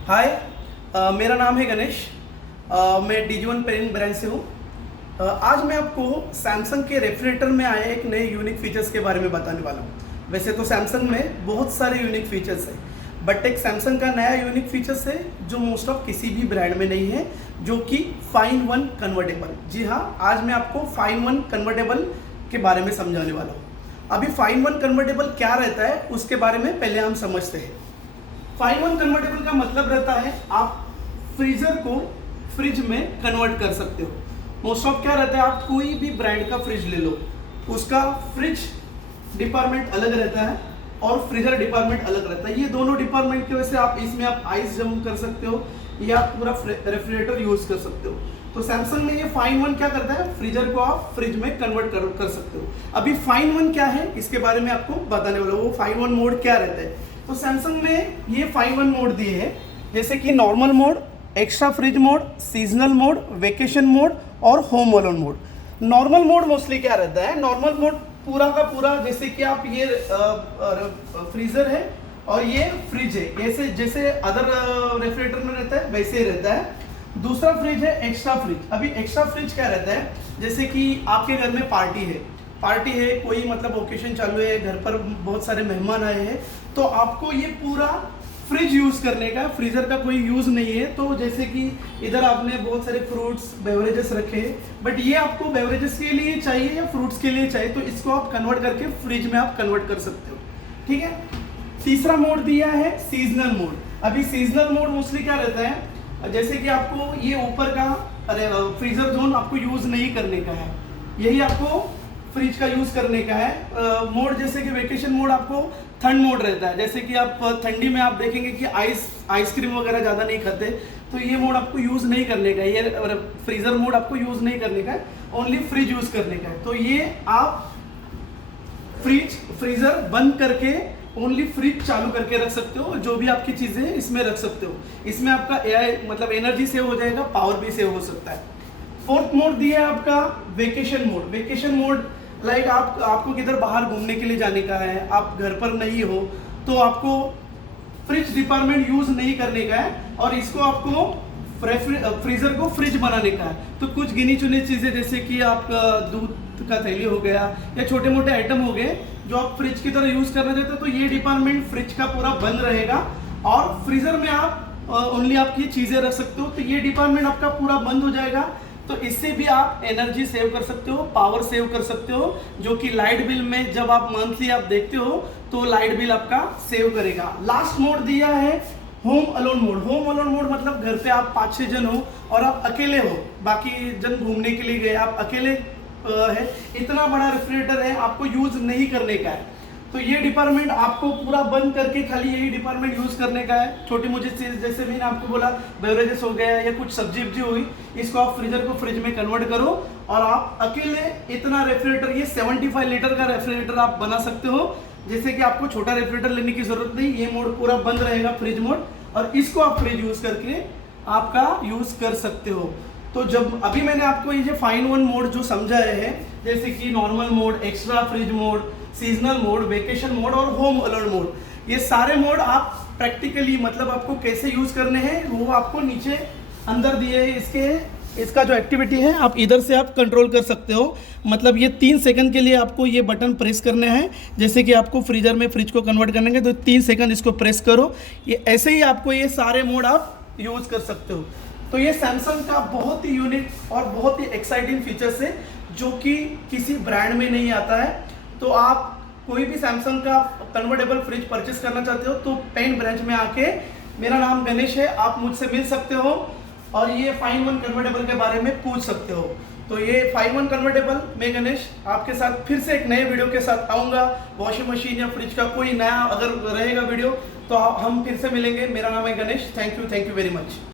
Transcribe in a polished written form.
हाय। मेरा नाम है गणेश। मैं DG1 पेरेंट ब्रांड से हूँ। आज मैं आपको सैमसंग के रेफ्रिजरेटर में आए एक नए यूनिक फीचर्स के बारे में बताने वाला हूँ। वैसे तो सैमसंग में बहुत सारे यूनिक फीचर्स हैं, बट एक सैमसंग का नया यूनिक फीचर्स है जो मोस्ट ऑफ किसी भी ब्रांड में नहीं है, जो कि 5-in-1 कन्वर्टेबल। जी हाँ, आज मैं आपको 5-in-1 कन्वर्टेबल के बारे में समझाने वाला हूँ। अभी 5-in-1 कन्वर्टेबल क्या रहता है उसके बारे में पहले हम समझते हैं। 5-in-1 कन्वर्टेबल का मतलब रहता है आप फ्रीजर को फ्रिज में कन्वर्ट कर सकते हो। मोस्ट ऑफ क्या रहता है, आप कोई भी ब्रांड का फ्रिज ले लो, उसका फ्रिज डिपार्टमेंट अलग रहता है और फ्रीजर डिपार्टमेंट अलग रहता है। ये दोनों डिपार्टमेंट की वजह से आप इसमें आप आइस जम कर सकते हो या पूरा रेफ्रिजरेटर यूज कर सकते हो। तो सैमसंग में ये 5-in-1 क्या करता है, फ्रीजर को आप फ्रिज में कन्वर्ट कर सकते हो। अभी 5-in-1 क्या है इसके बारे में आपको बताने वाला हूँ। वो 5-in-1 मोड क्या रहता है, तो सैमसंग में ये 5-in-1 मोड दिए हैं, जैसे कि normal mode, extra fridge mode, seasonal mode, vacation mode और home alone mode. Normal mode mostly क्या रहता है, नॉर्मल मोड पूरा का पूरा जैसे कि आप ये फ्रीजर है और ये फ्रिज है, ऐसे जैसे अदर रेफ्रिजरेटर में रहता है वैसे ही रहता है। दूसरा फ्रिज है एक्स्ट्रा फ्रिज। अभी एक्स्ट्रा फ्रिज क्या रहता है, जैसे कि आपके घर में पार्टी है, कोई मतलब ओकेशन चालू है, घर पर बहुत सारे मेहमान आए हैं, तो आपको ये पूरा फ्रिज यूज़ करने का, फ्रीज़र का कोई यूज़ नहीं है। तो जैसे कि इधर आपने बहुत सारे फ्रूट्स बेवरेजेस रखे, बट ये आपको बेवरेजेस के लिए चाहिए या फ्रूट्स के लिए चाहिए, तो इसको आप कन्वर्ट करके फ्रिज में आप कन्वर्ट कर सकते हो। ठीक है। तीसरा मोड दिया है सीजनल मोड। अभी सीजनल मोड मोस्टली क्या रहता है, जैसे कि आपको ये ऊपर का फ्रीजर जोन आपको यूज़ नहीं करने का है, यही आपको फ्रिज का यूज़ करने का है। मोड जैसे कि वेकेशन मोड आपको ठंड मोड रहता है, जैसे कि आप ठंडी में आप देखेंगे कि आइसक्रीम वगैरह ज़्यादा नहीं खाते, तो ये मोड आपको यूज़ नहीं करने का है, ये फ्रीज़र मोड आपको यूज़ नहीं करने का है, ओनली फ्रिज यूज़ करने का है। तो ये आप फ्रीज़र बंद करके ओनली फ्रिज चालू करके रख सकते हो, जो भी आपकी चीज़ें हैं इसमें रख सकते हो। इसमें आपका मतलब एनर्जी सेव हो जाएगा, पावर भी सेव हो सकता है। फोर्थ मोड दिया है आपका vacation mode. Vacation mode like आपको किधर बाहर घूमने के लिए जाने का है, आप घर पर नहीं हो, तो आपको फ्रिज डिपार्टमेंट यूज़ नहीं करने का है और इसको आपको फ्रीजर को फ्रिज बनाने का है। तो कुछ गिनी चुनी चीज़ें जैसे कि आपका दूध का थैली हो गया या छोटे मोटे आइटम हो गए जो आप फ्रिज की तरह यूज़ करना चाहते हो, तो ये डिपार्टमेंट फ्रिज का पूरा बंद रहेगा और फ्रीजर में आप ओनली आप ये चीज़ें रख सकते हो, तो ये डिपार्टमेंट आपका पूरा बंद हो जाएगा। तो इससे भी आप एनर्जी सेव कर सकते हो, पावर सेव कर सकते हो, जो कि लाइट बिल में जब आप मंथली आप देखते हो तो लाइट बिल आपका सेव करेगा। लास्ट मोड दिया है home alone mode. Home alone mode मतलब घर पे आप 5-6 जन हो और आप अकेले हो, बाकी जन घूमने के लिए गए, आप अकेले है, इतना बड़ा रेफ्रिजरेटर है, आपको यूज नहीं करने का है, तो ये डिपार्टमेंट आपको पूरा बंद करके खाली यही डिपार्टमेंट यूज करने का है। छोटी मोटी चीज जैसे मैंने आपको बोला बेवरेजेस हो गया या कुछ सब्जी वब्जी हो गई, इसको आप फ्रीजर को फ्रिज में कन्वर्ट करो और आप अकेले इतना रेफ्रिजरेटर, ये 75 लीटर का रेफ्रिजरेटर आप बना सकते हो। जैसे कि आपको छोटा रेफ्रिजरेटर लेने की जरूरत नहीं, ये मोड पूरा बंद रहेगा फ्रिज मोड, और इसको आप फ्रिज यूज करके आपका यूज कर सकते हो। तो जब अभी मैंने आपको ये 5-in-1 मोड जो समझाए हैं, जैसे कि normal mode, extra fridge mode, seasonal mode, vacation mode और होम अलोन मोड, ये सारे मोड आप प्रैक्टिकली मतलब आपको कैसे यूज करने हैं वो आपको नीचे अंदर दिए हैं। इसका जो एक्टिविटी है आप इधर से आप कंट्रोल कर सकते हो। मतलब ये 3 सेकंड के लिए आपको ये बटन प्रेस करने हैं, जैसे कि आपको फ्रीजर में फ्रिज को कन्वर्ट करने के, तो 3 सेकंड इसको प्रेस करो, ये ऐसे ही आपको ये सारे मोड आप यूज कर सकते हो। तो ये सैमसंग का बहुत ही यूनिक और बहुत ही एक्साइटिंग फीचर्स है जो कि किसी ब्रांड में नहीं आता है। तो आप कोई भी सैमसंग का कन्वर्टेबल फ्रिज परचेस करना चाहते हो तो पेन ब्रांच में आके, मेरा नाम गणेश है, आप मुझसे मिल सकते हो और ये 5-in-1 कन्वर्टेबल के बारे में पूछ सकते हो। तो ये 5-in-1 कन्वर्टेबल, मैं गणेश आपके साथ फिर से एक नए वीडियो के साथ आऊँगा। वॉशिंग मशीन या फ्रिज का कोई नया अगर रहेगा वीडियो तो हम फिर से मिलेंगे। मेरा नाम है Ganesh. Thank you very much.